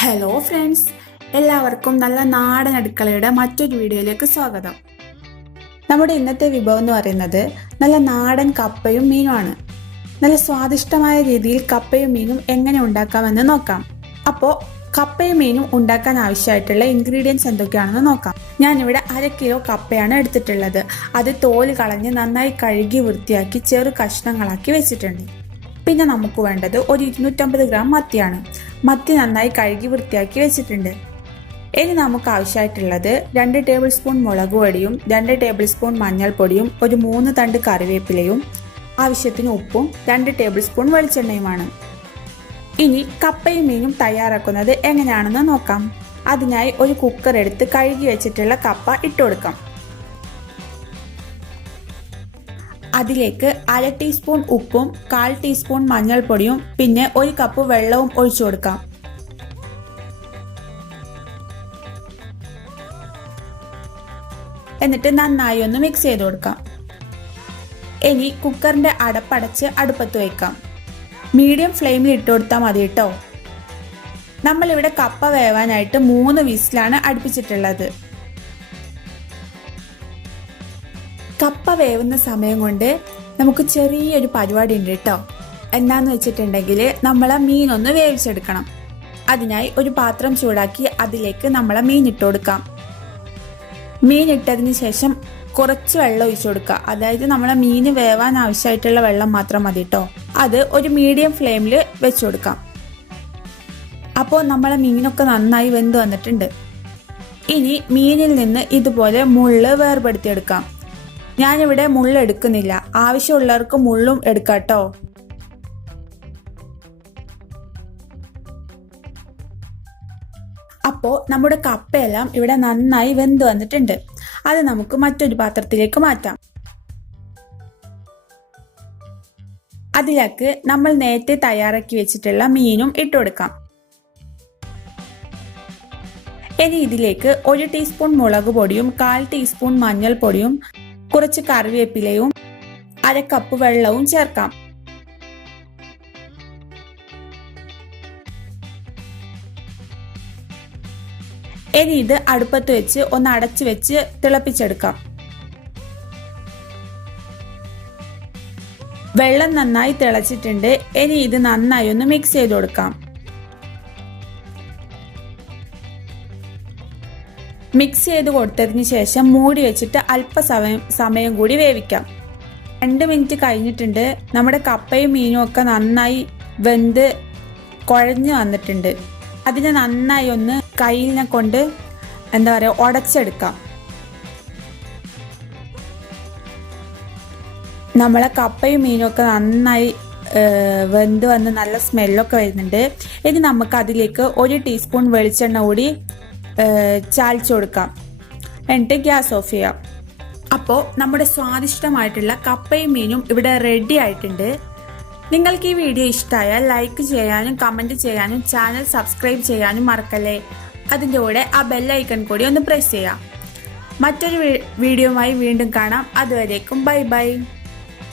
Hello friends, എല്ലാവർക്കും നല്ല നാടൻ അടുക്കളയുടെ മറ്റൊരു വീഡിയോയിലേക്ക് സ്വാഗതം. നമ്മുടെ ഇന്നത്തെ വിഭവം എന്ന് പറയുന്നത് നല്ല നാടൻ കപ്പയും മീനുമാണ്. നല്ല സ്വാദിഷ്ടമായ രീതിയിൽ കപ്പയും മീനും എങ്ങനെ ഉണ്ടാക്കാമെന്ന് നോക്കാം. അപ്പോൾ കപ്പയും മീനും ഉണ്ടാക്കാൻ ആവശ്യമായിട്ടുള്ള ഇൻഗ്രീഡിയൻസ് എന്തൊക്കെയാണെന്ന് നോക്കാം. ഞാനിവിടെ 1/2 കിലോ കപ്പയാണ് എടുത്തിട്ടുള്ളത്. അത് തോല് കളഞ്ഞ് നന്നായി കഴുകി വൃത്തിയാക്കി ചെറു കഷ്ണങ്ങളാക്കി വെച്ചിട്ടുണ്ട്. പിന്നെ നമുക്ക് വേണ്ടത് ഒരു 250 ഗ്രാം മത്തിയാണ്. മത്തി നന്നായി കഴുകി വൃത്തിയാക്കി വെച്ചിട്ടുണ്ട്. ഇനി നമുക്ക് ആവശ്യമായിട്ടുള്ളത് 2 ടേബിൾ സ്പൂൺ മുളക് പൊടിയും 2 ടേബിൾ സ്പൂൺ മഞ്ഞൾപ്പൊടിയും ഒരു 3 തണ്ട് കറിവേപ്പിലയും ആവശ്യത്തിന് ഉപ്പും 2 ടേബിൾ സ്പൂൺ വെളിച്ചെണ്ണയുമാണ്. ഇനി കപ്പയും മീനും തയ്യാറാക്കുന്നത് എങ്ങനെയാണെന്ന് നോക്കാം. അതിനായി ഒരു കുക്കർ എടുത്ത് കഴുകി വെച്ചിട്ടുള്ള കപ്പ ഇട്ടുകൊടുക്കാം. അതിലേക്ക് 1/2 ടീസ്പൂൺ ഉപ്പും 1/4 ടീസ്പൂൺ മഞ്ഞൾപ്പൊടിയും പിന്നെ 1 കപ്പ് വെള്ളവും ഒഴിച്ചു കൊടുക്കാം. എന്നിട്ട് നന്നായി ഒന്ന് മിക്സ് ചെയ്ത് കൊടുക്കാം. ഇനി കുക്കറിന്റെ അടപ്പടച്ച് അടുപ്പത്ത് വയ്ക്കാം. മീഡിയം ഫ്ലെയിമിൽ ഇട്ട് കൊടുത്താൽ മതി കേട്ടോ. നമ്മളിവിടെ കപ്പ വേവാനായിട്ട് 3 വിസിലാണ് അടുപ്പിച്ചിട്ടുള്ളത്. കപ്പ വേവുന്ന സമയം കൊണ്ട് നമുക്ക് ചെറിയൊരു പരിപാടി ഉണ്ട് കേട്ടോ. എന്താന്ന് വെച്ചിട്ടുണ്ടെങ്കിൽ നമ്മളെ മീനൊന്ന് വേവിച്ചെടുക്കണം. അതിനായി ഒരു പാത്രം ചൂടാക്കി അതിലേക്ക് നമ്മളെ മീൻ ഇട്ട് കൊടുക്കാം. മീൻ ഇട്ടതിന് ശേഷം കുറച്ച് വെള്ളം ഒഴിച്ചു കൊടുക്കുക. അതായത് നമ്മളെ മീന് വേവാൻ ആവശ്യമായിട്ടുള്ള വെള്ളം മാത്രം മതി കേട്ടോ. അത് ഒരു മീഡിയം ഫ്ലെയിമിൽ വെച്ചു കൊടുക്കാം. അപ്പോൾ നമ്മളെ മീനൊക്കെ നന്നായി വെന്ത് വന്നിട്ടുണ്ട്. ഇനി മീനിൽ നിന്ന് ഇതുപോലെ മുള്ള് വേർപെടുത്തിയെടുക്കാം. ഞാനിവിടെ മുള്ള എടുക്കുന്നില്ല, ആവശ്യമുള്ളവർക്ക് മുള്ളും എടുക്കാട്ടോ. അപ്പോൾ നമ്മുടെ കപ്പയെല്ലാം ഇവിടെ നന്നായി വെന്ത് വന്നിട്ടുണ്ട്. അത് നമുക്ക് മറ്റൊരു പാത്രത്തിലേക്ക് മാറ്റാം. അതിലേക്ക് നമ്മൾ നേരത്തെ തയ്യാറാക്കി വെച്ചിട്ടുള്ള മീനും ഇട്ടുകൊടുക്കാം. ഇനി ഇതിലേക്ക് 1 ടീസ്പൂൺ മുളക് പൊടിയും 1/4 ടീസ്പൂൺ മഞ്ഞൾപ്പൊടിയും കുറച്ച് കറിവേപ്പിലയും 1/2 കപ്പ് വെള്ളവും ചേർക്കാം. ഇനി ഇത് അടുപ്പത്ത് വെച്ച് ഒന്ന് അടച്ചു വെച്ച് തിളപ്പിച്ചെടുക്കാം. വെള്ളം നന്നായി തിളച്ചിട്ടുണ്ട്. ഇനി ഇത് നന്നായി ഒന്ന് മിക്സ് ചെയ്ത് കൊടുക്കാം. മിക്സ് ചെയ്ത് കൊടുത്തതിന് ശേഷം മൂടി വെച്ചിട്ട് അല്പസമയം കൂടി വേവിക്കാം. 2 മിനിറ്റ് കഴിഞ്ഞിട്ടുണ്ട്. നമ്മുടെ കപ്പയും മീനും ഒക്കെ നന്നായി വെന്ത് കുഴഞ്ഞു വന്നിട്ടുണ്ട്. അതിനെ നന്നായി ഒന്ന് കയ്യിനെ കൊണ്ട് ഉടച്ചെടുക്കാം. നമ്മളെ കപ്പയും മീനും ഒക്കെ നന്നായി വെന്ത് വന്ന് നല്ല സ്മെല്ലൊക്കെ വരുന്നുണ്ട്. ഇനി നമുക്ക് അതിലേക്ക് 1 ടീസ്പൂൺ വെളിച്ചെണ്ണ കൂടി ചാലിച്ചു കൊടുക്കാം. എന്നിട്ട് ഗ്യാസ് ഓഫ് ചെയ്യാം. അപ്പോൾ നമ്മുടെ സ്വാദിഷ്ടമായിട്ടുള്ള കപ്പയും മീനും ഇവിടെ റെഡി ആയിട്ടുണ്ട്. നിങ്ങൾക്ക് ഈ വീഡിയോ ഇഷ്ടമായാൽ ലൈക്ക് ചെയ്യാനും കമന്റ് ചെയ്യാനും ചാനൽ സബ്സ്ക്രൈബ് ചെയ്യാനും മറക്കല്ലേ. അതിൻ്റെ കൂടെ ആ ബെല്ലൈക്കൺ കൂടി ഒന്ന് പ്രസ് ചെയ്യാം. മറ്റൊരു വീഡിയോയുമായി വീണ്ടും കാണാം. അതുവരേക്കും ബൈ ബൈ.